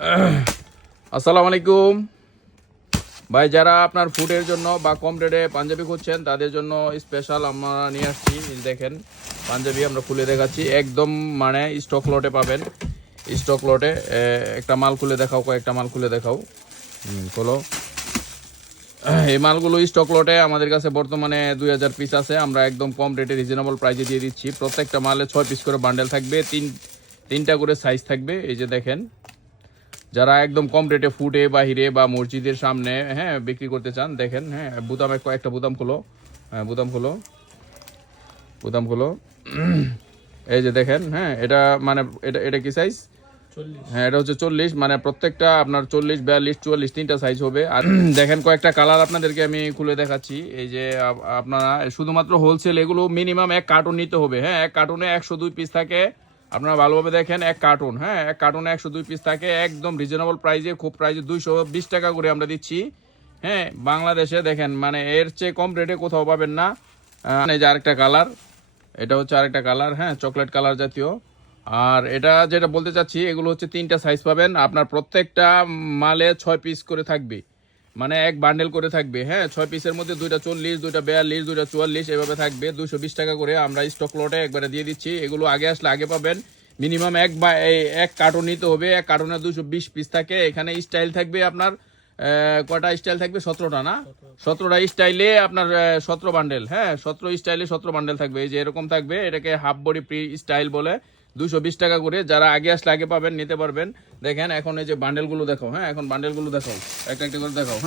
আসসালামু আলাইকুম ভাই, যারা আপনার ফুডের জন্য বা কম রেটে পাঞ্জাবি খুঁজছেন তাদের জন্য স্পেশাল আমরা নিয়ে আসছি। দেখেন পাঞ্জাবি আমরা খুলে দেখাচ্ছি, একদম মানে স্টক লটে পাবেন। স্টক লটে একটা মাল খুলে দেখাও, কয়েকটা মাল খুলে দেখাও। খোলো। এই মালগুলো স্টক লটে আমাদের কাছে বর্তমানে 2000 পিস আছে। আমরা একদম কম রেটে রিজনেবল প্রাইসে দিয়ে দিচ্ছি। প্রত্যেকটা মালে 6 পিস করে বান্ডেল থাকবে, তিনটা করে সাইজ থাকবে। এই যে দেখেন, যারা একদম কম রেটে ফুডে বাহিরে বা মসজিদের সামনে বিক্রি করতে চান, দেখেন বুতাম কয়েকটা বুতাম খোলো। বুতাম খোলো, বুতাম খোলো। এই যে দেখেন, এটা মানে এটা কি সাইজ? এটা হচ্ছে 40, মানে প্রত্যেকটা আপনার 40, 42, 44 তিনটা সাইজ হবে। আর দেখেন কয়েকটা কালার আপনাদেরকে আমি খুলে দেখাচ্ছি। এই যে আপনারা শুধুমাত্র হোলসেল এগুলো মিনিমাম এক কার্টুন নিতে হবে। এক কার্টুনে 102 পিস থাকে। আপনারা ভালোভাবে দেখেন, এক কার্টুন এক কার্টুনে 102 পিস থাকে। একদম রিজনেবল প্রাইসে, খুব প্রাইসে 220 টাকা করে আমরা দিচ্ছি। বাংলাদেশে দেখেন, মানে এর চেয়ে কম রেটে কোথাও পাবেন না। এই যে আরেকটা কালার, এটা হচ্ছে আরেকটা কালার, চকলেট কালার জাতীয়। আর এটা যেটা বলতে চাচ্ছি, এগুলো হচ্ছে তিনটা সাইজ পাবেন আপনার। প্রত্যেকটা মালে 6 পিস করে থাকবে, মানে এক বান্ডেল করে থাকবে। 6 পিসের মধ্যে 2টা 40, 2টা 42, 2টা 44 এভাবে থাকবে। 220 টাকা করে আমরা স্টক লটে একবারে দিয়ে দিচ্ছি। এগুলো আগে আসলে আগে পাবেন। মিনিমাম এক কার্টুন নিতে হবে। এক কার্টুনে 220 পিস থাকে। এখানে স্টাইল থাকবে আপনার কয়টা স্টাইল থাকবে? 17টা না? 17টা স্টাইলে আপনার 17 বান্ডেল। 17 স্টাইলে 17 বান্ডেল থাকবে। এই যে এরকম থাকবে, এটাকে হাফ বডি প্রি স্টাইল বলে। 220 টাকা করে। যারা আগে আসলে আগে পাবেন, নিতে পারবেন। দেখেন এখন এই যে বান্ডেলগুলো দেখাও। এখন বান্ডেলগুলো দেখাও, একটা একটা করে দেখাও।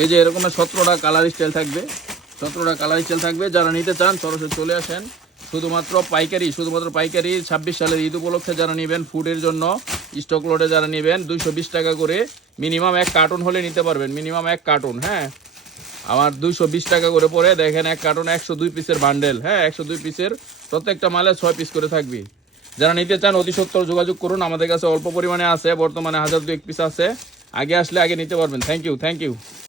এই যে এরকম 17টা কালার স্টাইল থাকবে। 17টা কালার স্টাইল থাকবে। যারা নিতে চান সরাসরি চলে আসেন। শুধুমাত্র পাইকারি 26 সালের ঈদ উপলক্ষে যারা নেবেন ফুডের জন্য স্টক লটে যারা নেবেন, 220 টাকা করে। মিনিমাম এক কার্টুন হলে নিতে পারবেন। মিনিমাম এক কার্টুন। আমার 220 টাকা করে পড়ে। দেখেন এক কার্টুন 102 পিসের বান্ডেল। 102 পিসের, প্রত্যেকটা মালে 6 পিস করে থাকবে। যারা নিতে চান অতি সত্বর যোগাযোগ করুন। আমাদের কাছে অল্প পরিমাণে আছে, বর্তমানে 1002 পিস আছে। আগে আসলে আগে নিতে পারবেন। Thank you.